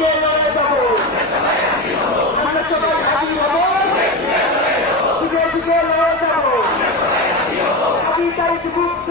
কে লড়াই পাবো আমরা সবাই হাজি হব যুগে যুগে লড়াই পাবো আমি তারিখ গুপ্ত